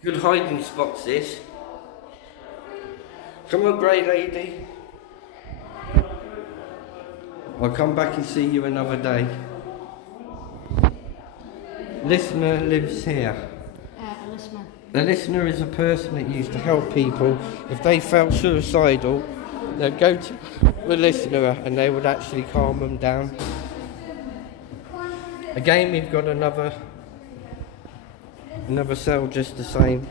Good hiding spots, this. Come on, grey lady. I'll come back and see you another day. Listener lives here. A listener. The listener is a person that used to help people. If they felt suicidal, they'd go to the listener and they would actually calm them down. Again, we've got another cell just the same.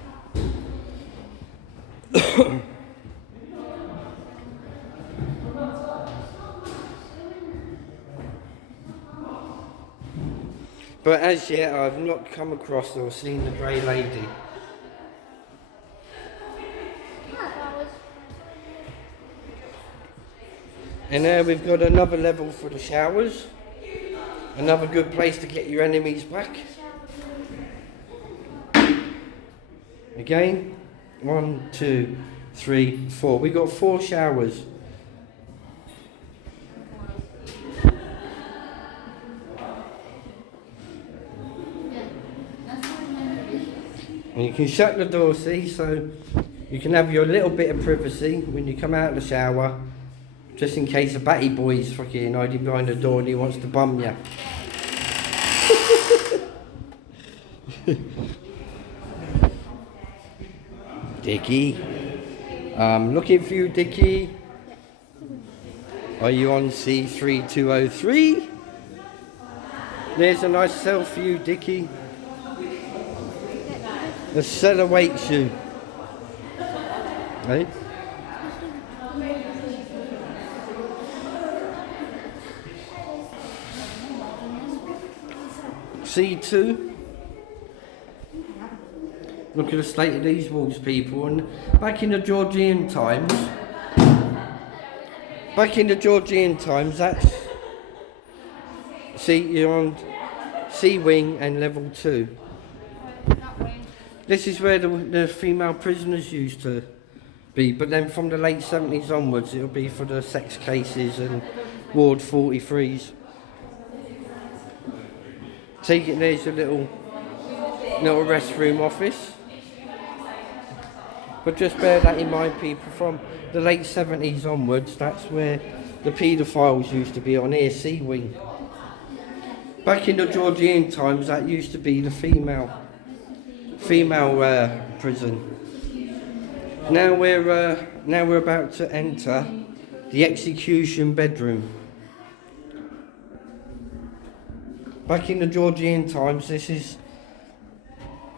But as yet, I've not come across or seen the grey lady. And now we've got another level for the showers. Another good place to get your enemies back. Again, 1, 2, 3, 4. We've got 4 showers. And you can shut the door, see, so you can have your little bit of privacy when you come out of the shower, just in case a batty boy's fucking hiding behind the door and he wants to bum you. Dickie, I'm looking for you, Dickie. Are you on C3203? There's a nice cell for you, Dickie. The cell awaits you. Hey? C2. Look at the state of these walls, people. And back in the Georgian times, that's, see, you're on C wing and level 2. This is where the female prisoners used to be, but then from the late 70s onwards, it'll be for the sex cases and Ward 43s. Take it, there's a little restroom office. But just bear that in mind, people, from the late 70s onwards, that's where the paedophiles used to be, on here, C wing. Back in the Georgian times, that used to be the female prison. Now we're about to enter the execution bedroom. Back in the Georgian times, this is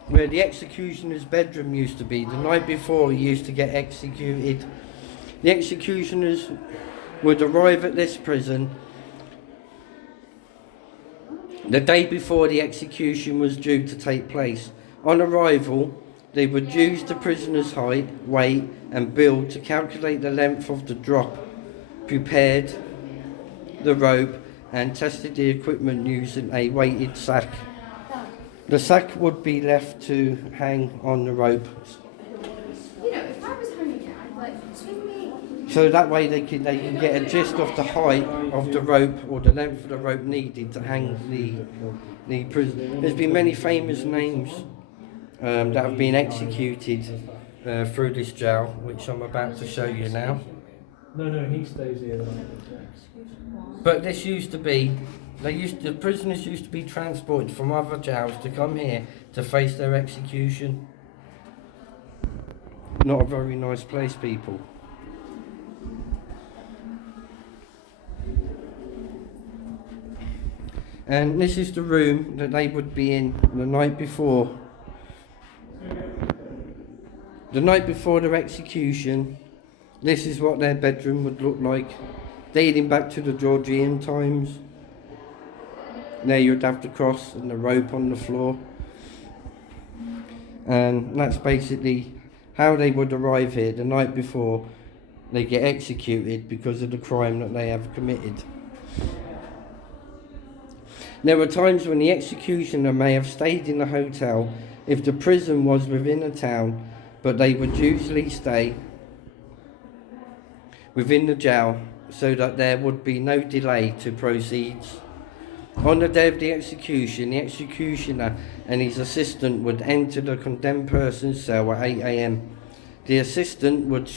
where the executioner's bedroom used to be. The night before he used to get executed, the executioners would arrive at this prison the day before the execution was due to take place. On arrival, they would use the prisoner's height, weight and build to calculate the length of the drop, prepared the rope and tested the equipment using a weighted sack. The sack would be left to hang on the rope. You know, if I was home again, I'd like, swing me. So that way they can get a gist of the height of the rope or the length of the rope needed to hang the prisoner. There's been many famous names that have been executed through this jail, which I'm about to show you now. No, he stays here. But this used to be, the prisoners used to be transported from other jails to come here to face their execution. Not a very nice place, people. And this is the room that they would be in the night before. The night before their execution, this is what their bedroom would look like, dating back to the Georgian times. There you'd have the cross and the rope on the floor. And that's basically how they would arrive here the night before they get executed because of the crime that they have committed. There were times when the executioner may have stayed in the hotel if the prison was within a town, but they would usually stay within the jail so that there would be no delay to proceeds. On the day of the execution, the executioner and his assistant would enter the condemned person's cell at 8 a.m. The assistant would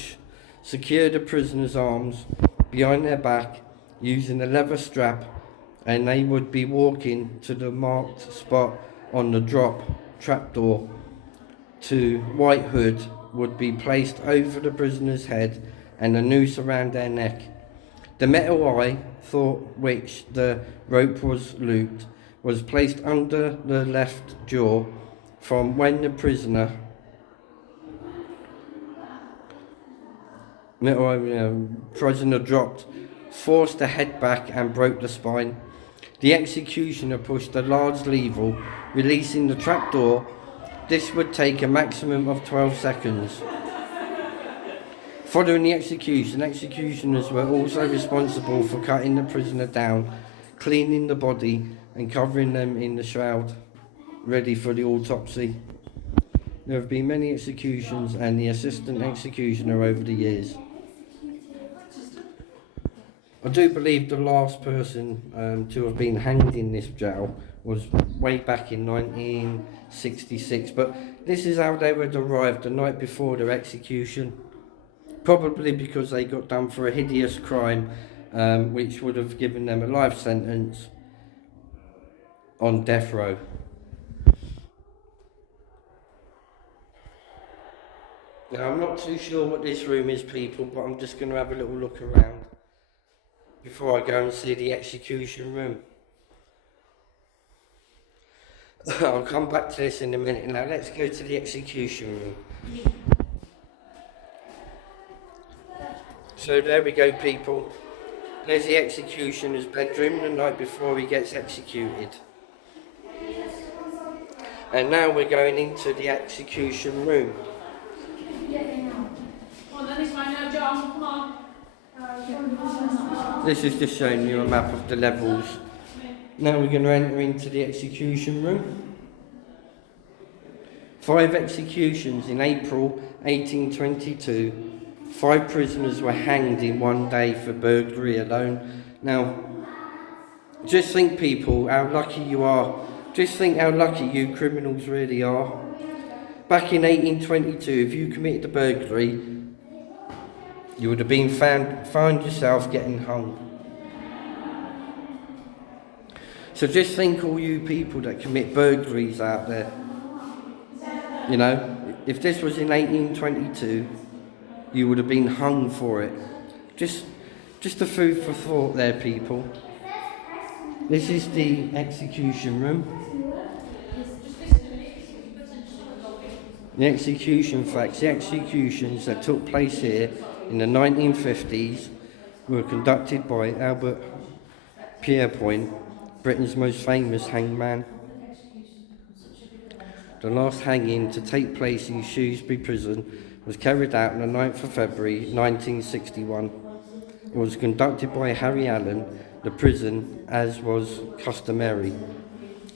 secure the prisoner's arms behind their back using a leather strap, and they would be walking to the marked spot on the trapdoor. To white hood would be placed over the prisoner's head and a noose around their neck. The metal eye, through which the rope was looped, was placed under the left jaw from when the prisoner dropped, forced the head back and broke the spine. The executioner pushed a large lever, releasing the trapdoor. This would take a maximum of 12 seconds. Following the execution, executioners were also responsible for cutting the prisoner down, cleaning the body and covering them in the shroud, ready for the autopsy. There have been many executions and the assistant executioner over the years. I do believe the last person to have been hanged in this jail was way back in 1966, but this is how they would arrive the night before their execution. Probably because they got done for a hideous crime, which would have given them a life sentence on death row. Now, I'm not too sure what this room is, people, but I'm just going to have a little look around before I go and see the execution room. I'll come back to this in a minute. Now, let's go to the execution room. So there we go, people. There's the executioner's bedroom the night before he gets executed. And now we're going into the execution room. This is just showing you a map of the levels. Now we're going to enter into the execution room. 5 executions in April 1822. 5 prisoners were hanged in one day for burglary alone. Now, just think, people, how lucky you are. Just think how lucky you criminals really are. Back in 1822, if you committed a burglary, you would have been found yourself getting hung. So just think, all you people that commit burglaries out there. You know, if this was in 1822, you would have been hung for it. Just a food for thought there, people. This is the execution room. The execution facts. The executions that took place here in the 1950s were conducted by Albert Pierrepoint, Britain's most famous hangman. The last hanging to take place in Shrewsbury prison was carried out on the 9th of February 1961. It was conducted by Harry Allen, the prison, as was customary.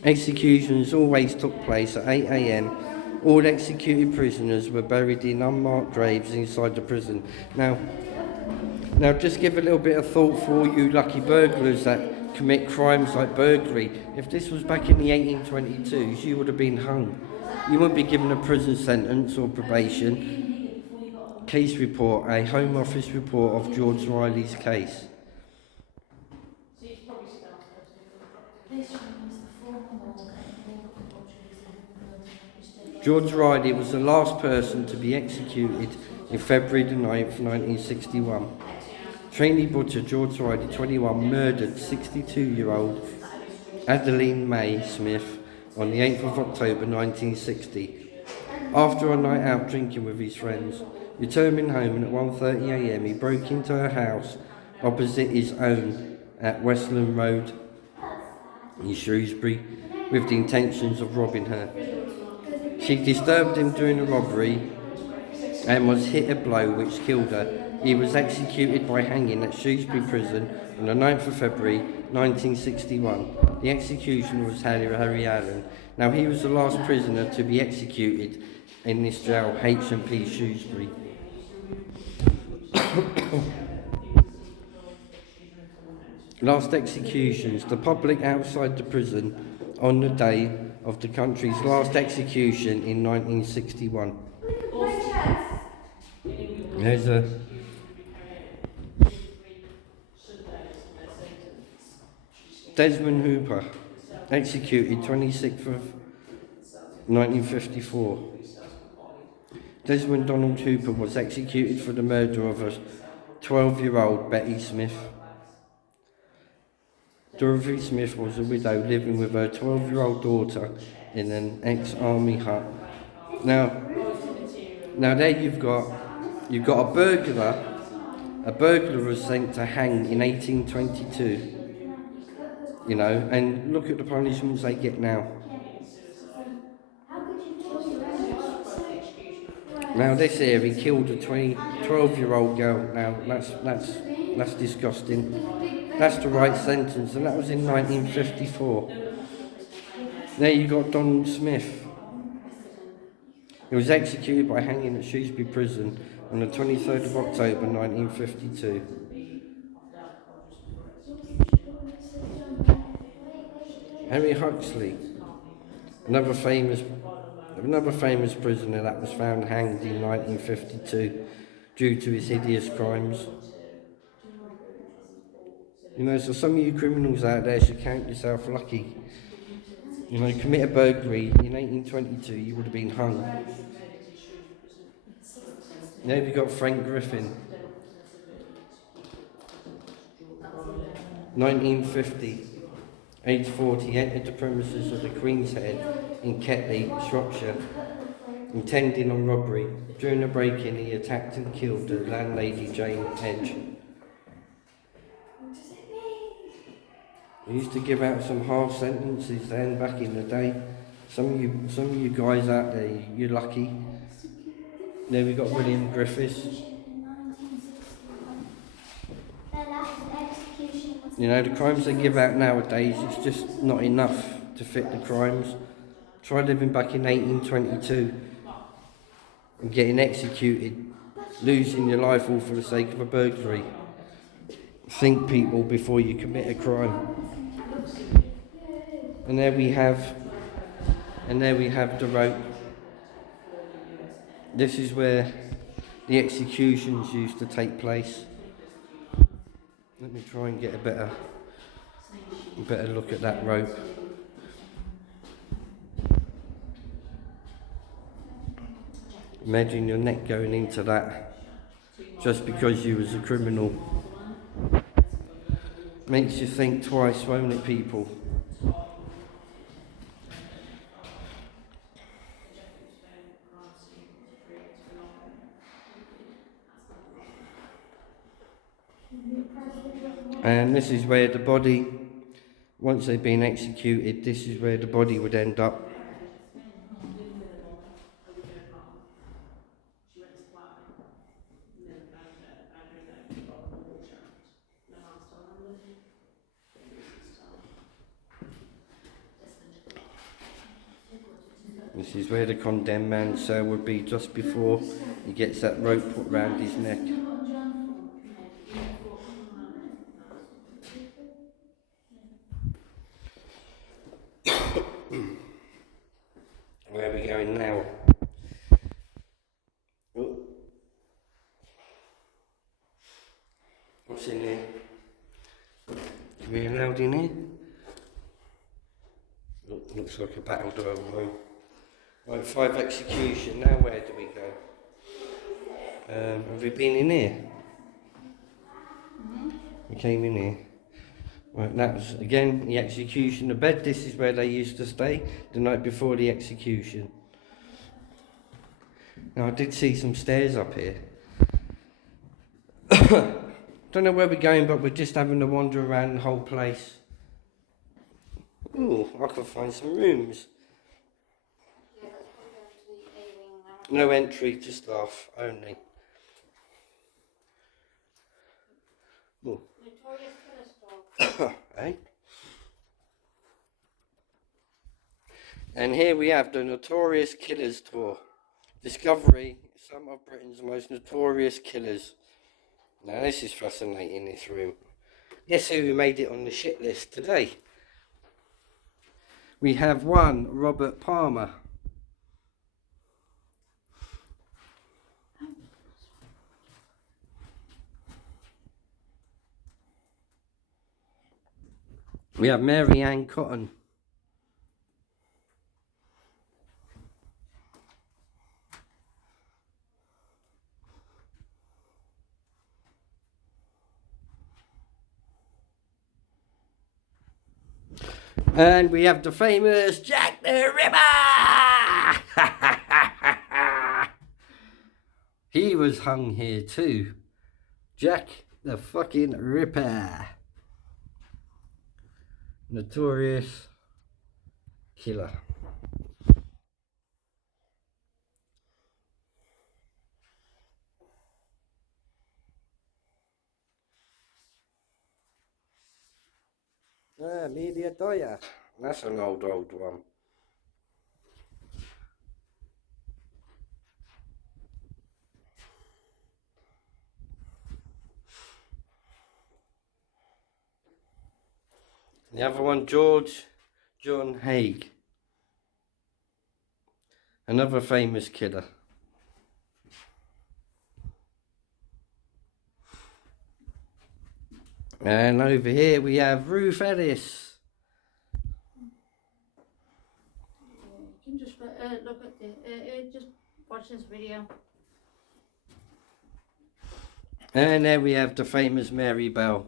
Executions always took place at 8 a.m. All executed prisoners were buried in unmarked graves inside the prison. Now just give a little bit of thought for all you lucky burglars that commit crimes like burglary. If this was back in the 1822s, you would have been hung. You wouldn't be given a prison sentence or probation. Case report, a Home Office report of George Riley's case. George Riley was the last person to be executed in February the 9th, 1961. Trainee butcher George Riley, 21, murdered 62-year-old Adeline May Smith on the 8th of October 1960. After a night out drinking with his friends, returning home at 1:30 a.m, he broke into her house opposite his own at Westland Road in Shrewsbury with the intentions of robbing her. She disturbed him during the robbery and was hit a blow which killed her. He was executed by hanging at Shrewsbury prison on the 9th of February 1961. The executioner was Harry Allen. Now, he was the last prisoner to be executed in this jail, H&P Shrewsbury. Last executions. The public outside the prison on the day of the country's last execution in 1961. There's a Desmond Hooper, executed 26th of 1954. Desmond Donald Hooper was executed for the murder of a 12-year-old Betty Smith. Dorothy Smith was a widow living with her 12-year-old daughter in an ex-army hut. Now there you've got a burglar. A burglar was sent to hang in 1822. You know, and look at the punishments they get now. Now this here, he killed a 12-year-old girl. Now that's disgusting. That's the right sentence, and that was in 1954. There you got Donald Smith. He was executed by hanging at Shrewsbury prison on the 23rd of October 1952. Henry Huxley, another famous prisoner that was found hanged in 1952 due to his hideous crimes. You know, so some of you criminals out there should count yourself lucky. You know, commit a burglary in 1822, you would have been hung. Now you've got Frank Griffin. 1950, age 40, entered the premises of the Queen's Head in Ketley, Shropshire, intending on robbery. During the break-in, he attacked and killed the landlady Jane Edge. They used to give out some harsh sentences then back in the day. Some of you guys out there, you're lucky. There we got William Griffiths. You know, the crimes they give out nowadays, it's just not enough to fit the crimes. Try living back in 1822 and getting executed, losing your life all for the sake of a burglary. Think, people, before you commit a crime. And there we have the rope. This is where the executions used to take place. Let me try and get a better look at that rope. Imagine your neck going into that just because you was a criminal. Makes you think twice, won't it, people? And this is where the body, once they've been executed, this is where the body would end up. This is where the condemned man's cell would be just before he gets that rope put round his neck. Where are we going now? Oh. What's in here? Can we be allowed in here? Looks like a battle dog room. Right, 5 execution. Now where do we go? Have we been in here? We came in here. Right, that was, again, the execution. The bed, this is where they used to stay the night before the execution. Now, I did see some stairs up here. Don't know where we're going, but we're just having to wander around the whole place. Ooh, I can find some rooms. No entry to staff only. Ooh. Eh? And here we have the Notorious Killers Tour. Discovery, some of Britain's most notorious killers. Now this is fascinating, this room. Guess who made it on the shit list today? We have one Robert Palmer. We have Mary Ann Cotton. And we have the famous Jack the Ripper! He was hung here too. Jack the fucking Ripper. Notorious killer. Media Doya. That's an old one. The other one, George John Haig. Another famous killer. And over here we have Ruth Ellis. You can just look at the, just watch this video. And there we have the famous Mary Bell.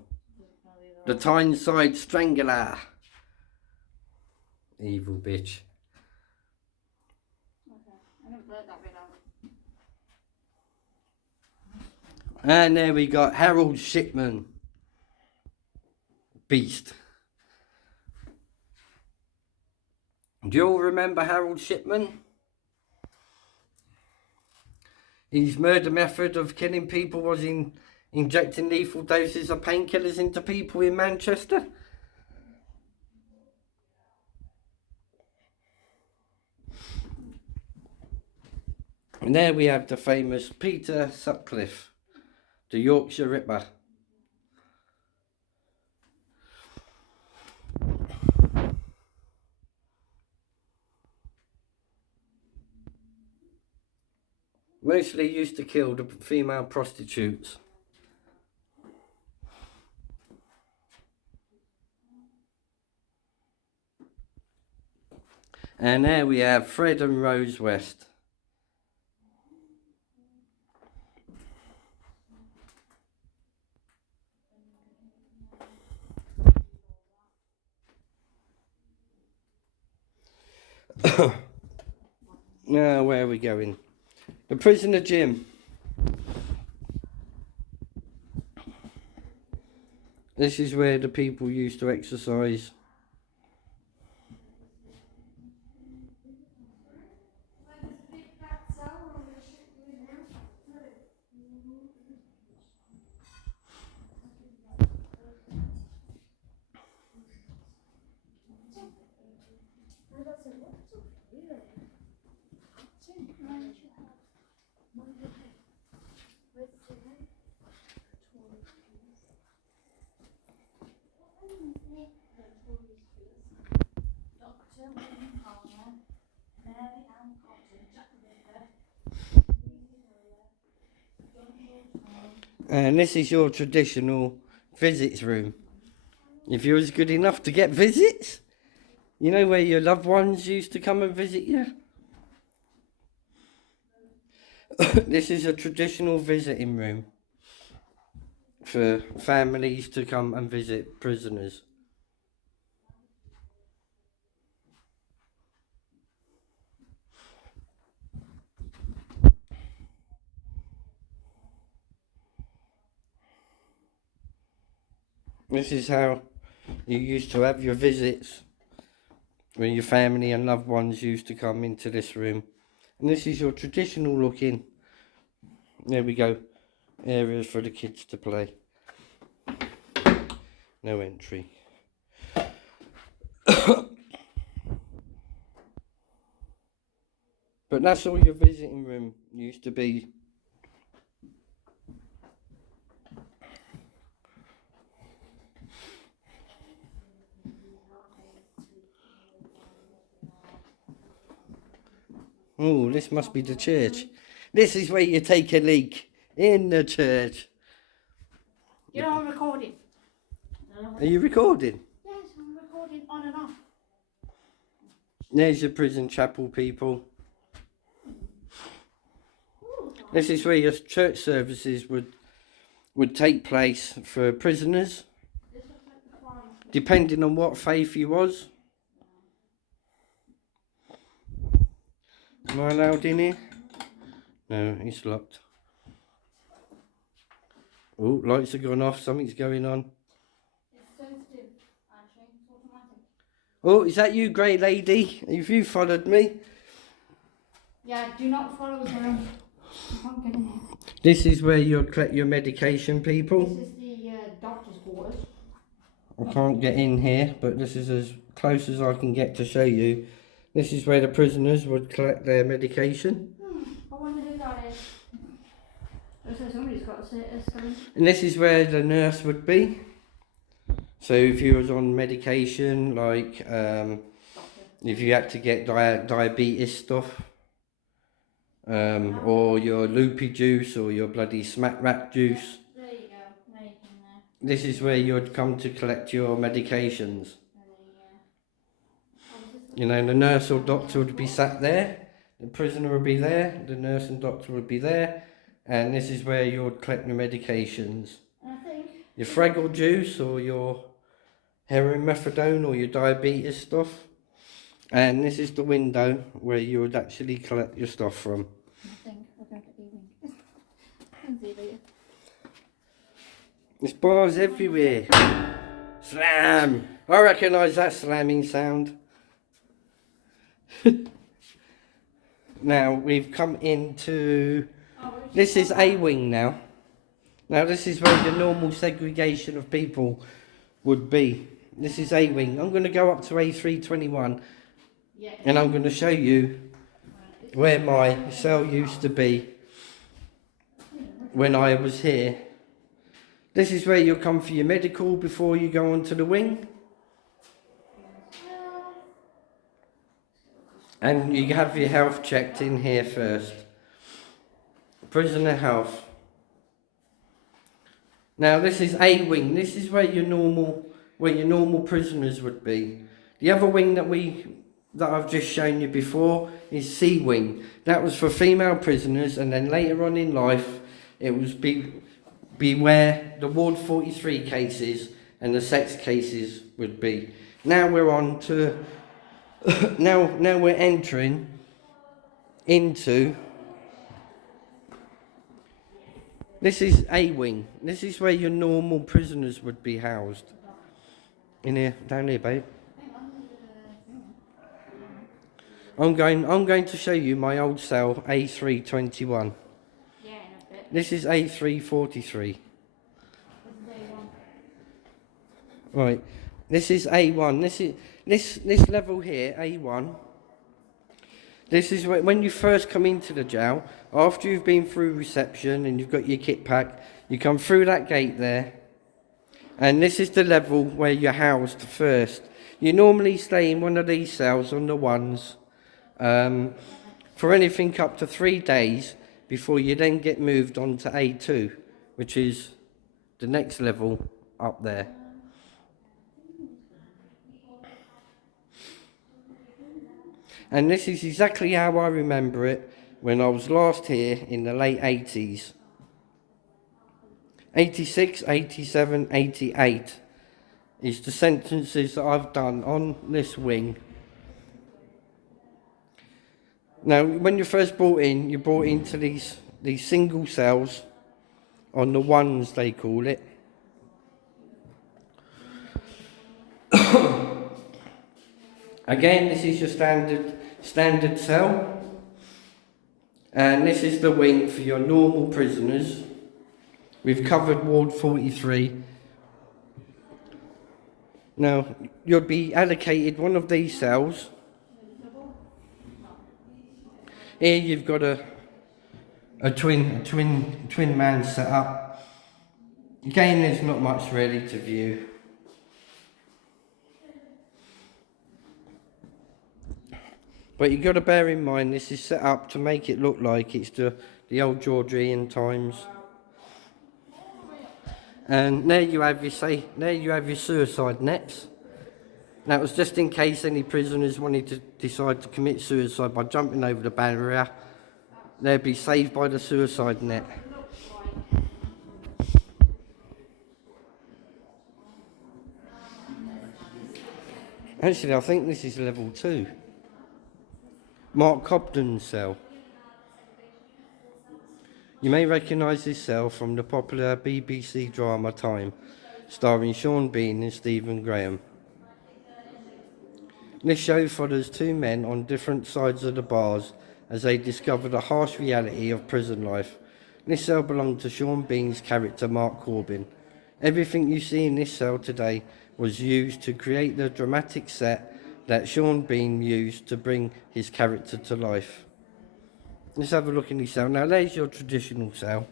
The Tyneside Strangler. Evil bitch. Okay, I'm gonna blur that bit out. And there we got Harold Shipman. Beast. Do you all remember Harold Shipman? His murder method of killing people was injecting lethal doses of painkillers into people in Manchester. And there we have the famous Peter Sutcliffe, the Yorkshire Ripper. Mostly used to kill the female prostitutes. And there we have Fred and Rose West. Now, where are we going? The prisoner gym. This is where the people used to exercise. And this is your traditional visits room. If you was good enough to get visits, you know where your loved ones used to come and visit you? This is a traditional visiting room for families to come and visit prisoners. This is how you used to have your visits, when your family and loved ones used to come into this room. And this is your traditional looking, there we go, areas for the kids to play. No entry. But that's all your visiting room used to be. Oh, this must be the church. This is where you take a leak. In the church. You know I'm recording. Are you recording? Yes, I'm recording on and off. There's your prison chapel, people. This is where your church services would take place for prisoners, depending on what faith you was. Am I allowed in here? No, it's locked. Oh, lights have gone off. Something's going on. It's sensitive, actually. It's automatic. Oh, is that you, grey lady? Have you followed me? Yeah, do not follow us around. You can't get in here. This is where you'll collect your medication, people. This is the doctor's quarters. I can't get in here, but this is as close as I can get to show you. This is where the prisoners would collect their medication. I wonder who that is. So somebody's got a screen. And this is where the nurse would be. So if you was on medication, like if you had to get diabetes stuff, or your loopy juice or your bloody smack rat juice. There you go. There you can, This is where you'd come to collect your medications. You know, the nurse or doctor would be sat there, the prisoner would be there, the nurse and doctor would be there, and this is where you would collect your medications. I think Your Fraggle juice or your heroin methadone or your diabetes stuff. And this is the window where you would actually collect your stuff from. we're going to evening. Can see later. There's bars everywhere. Slam! I recognise that slamming sound. Now we've come into, this is A wing now. Now this is where your normal segregation of people would be. This is A wing. I'm going to go up to A321 and I'm going to show you where my cell used to be when I was here. This is where you'll come for your medical before you go onto the wing. And you have your health checked in here first. Prisoner health. Now this is A wing. This is where your normal prisoners would be. The other wing that I've just shown you before is C wing. That was for female prisoners, and then later on in life it was be where the Ward 43 cases and the sex cases would be. Now we're on to now we're entering into, this is A wing. This is where your normal prisoners would be housed. In here, down here, babe. I'm going to show you my old cell, A321. Yeah, in a bit. This is A343. Right. This is A1. This level here, A1. This is when you first come into the jail, after you've been through reception and you've got your kit pack, you come through that gate there. And this is the level where you're housed first. You normally stay in one of these cells on the ones for anything up to 3 days before you then get moved on to A2, which is the next level up there. And this is exactly how I remember it when I was last here in the late 80s. 86, 87, 88 is the sentences that I've done on this wing. Now, when you're first brought in, you're brought into these single cells on the ones, they call it. Again, this is your standard cell, and this is the wing for your normal prisoners. We've covered Ward 43. Now, you'll be allocated one of these cells. Here you've got a twin man set up. Again, there's not much really to view. But you've got to bear in mind this is set up to make it look like it's the old Georgian times. And there you have your suicide nets. That was just in case any prisoners wanted to decide to commit suicide by jumping over the barrier. They'd be saved by the suicide net. Actually, I think this is level 2. Mark Cobden's cell. You may recognise this cell from the popular BBC drama Time, starring Sean Bean and Stephen Graham. This show follows two men on different sides of the bars as they discover the harsh reality of prison life. This cell belonged to Sean Bean's character Mark Corbin. Everything you see in this cell today was used to create the dramatic set that Sean Bean used to bring his character to life. Let's have a look in this cell. Now there's your traditional cell.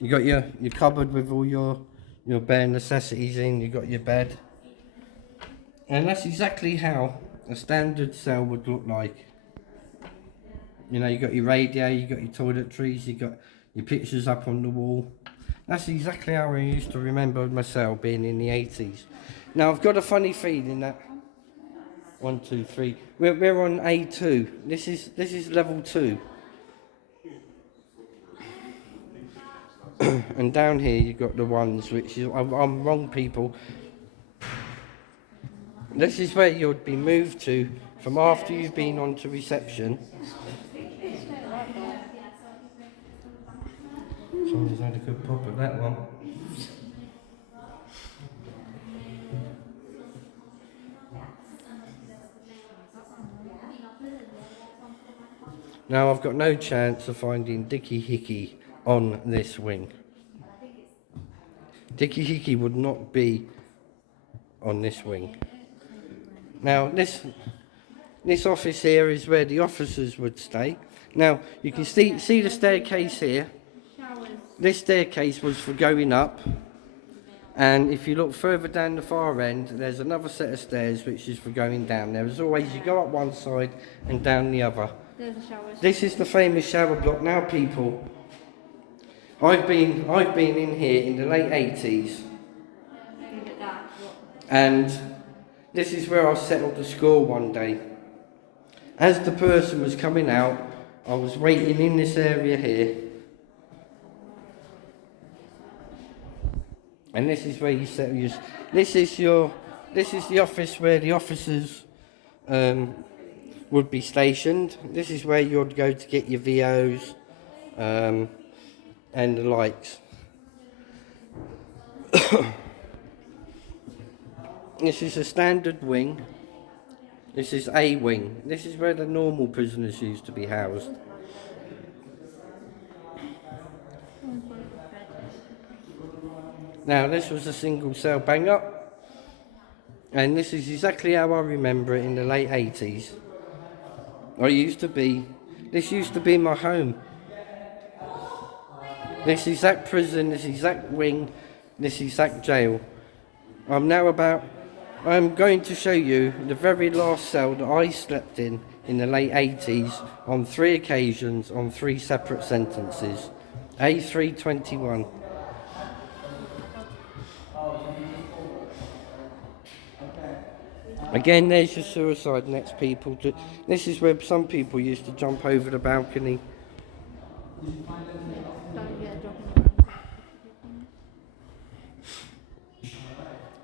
You got your cupboard with all your bare necessities in, you got your bed. And that's exactly how a standard cell would look like. You know, you got your radio, you got your toiletries, you got your pictures up on the wall. That's exactly how I used to remember my cell being in the 80s. Now I've got a funny feeling that 1, 2, 3. We're on A2. This is level 2. And down here you've got the ones which is I'm wrong, people. This is where you'd be moved to from after you've been on to reception. Someone's had a good pop at that one. Now I've got no chance of finding Dickie Hickey on this wing. Dickie Hickey would not be on this wing. Now this office here is where the officers would stay. Now you can see the staircase here. This staircase was for going up, and if you look further down the far end, there's another set of stairs which is for going down. There as always, you go up one side and down the other. There's the showers. This is the famous shower block. Now, people, I've been in here in the late 80s, and this is where I settled the score one day. As the person was coming out, I was waiting in this area here. And this is where you settle your... This is the office where the officers would be stationed. This is where you'd go to get your VOs and the likes. This is a standard wing. This is A wing. This is where the normal prisoners used to be housed. Now this was a single cell bang up, and this is exactly how I remember it in the late 80s. This used to be my home. This exact prison, this exact wing, this exact jail. I'm going to show you the very last cell that I slept in the late 80s on 3 occasions on 3 separate sentences. A321. Again, there's your suicide nets, people. This is where some people used to jump over the balcony.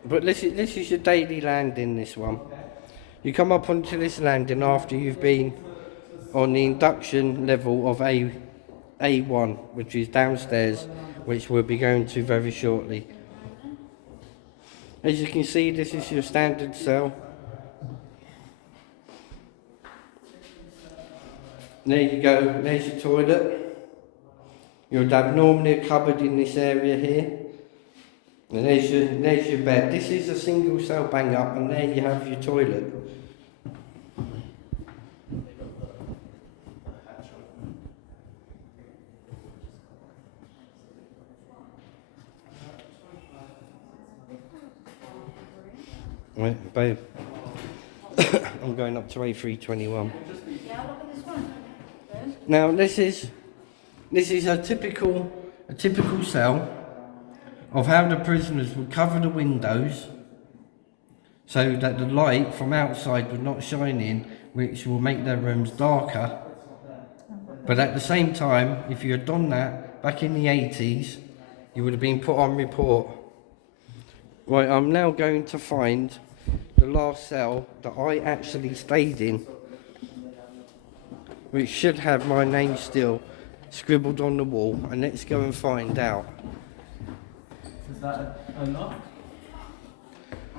But this is your daily landing, this one. You come up onto this landing after you've been on the induction level of A1, which is downstairs, which we'll be going to very shortly. As you can see, this is your standard cell. There you go, there's your toilet. You'd have normally a cupboard in this area here. And there's your bed. This is a single cell bang up, and there you have your toilet. Right, babe. I'm going up to A321. Yeah, look at this one. First. Now this is a typical cell of how the prisoners would cover the windows so that the light from outside would not shine in, which will make their rooms darker. But at the same time, if you had done that back in the 80s, you would have been put on report. Right, I'm now going to find the last cell that I actually stayed in, which should have my name still scribbled on the wall, and let's go and find out. Is that enough?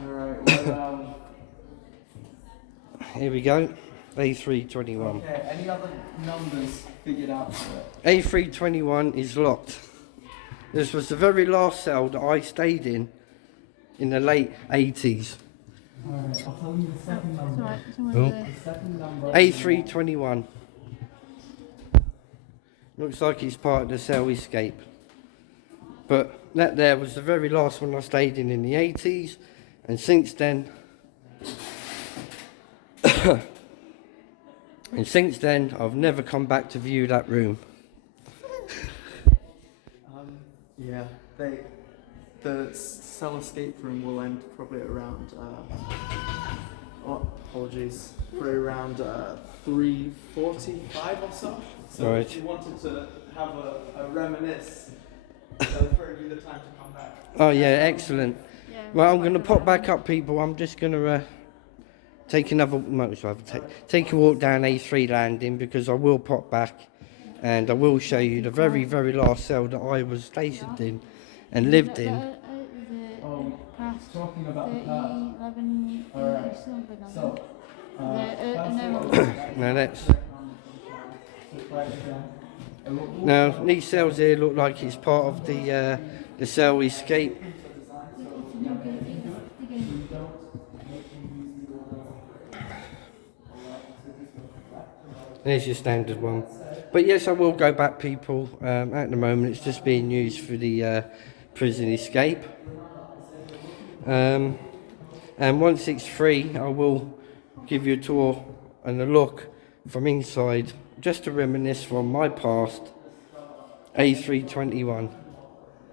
Alright, well, Here we go, A321. okay, any other numbers figured out for it? A321 is locked. This was the very last cell that I stayed in the late 80s. Alright, I'll tell you the second It's number. alright, it's alright Oh. there. The second number. A321. Looks like it's part of the cell escape. But that there was the very last one I stayed in the 80s, and since then I've never come back to view that room. Yeah, the cell escape room will end probably around, apologies, probably around 3:45 or so. So Right. if you wanted to have a reminisce, that'll probably be the time to come back. Oh yeah, excellent. Yeah, Well, I'm it's going to like pop a- back up, people. I'm just going to take another take a walk down A3 landing, because I will pop back and I will show you the very, very last cell that I was stationed in and lived in. Is it Oh, past talking about the 30, past. 11, Alright. something like So, that? No. Now let's. right again. Now these cells here look like it's part of the cell escape. There's your standard one. But yes, I will go back, people. At the moment, it's just being used for the prison escape. And once it's free, I will give you a tour and a look from inside, just to reminisce from my past. A321.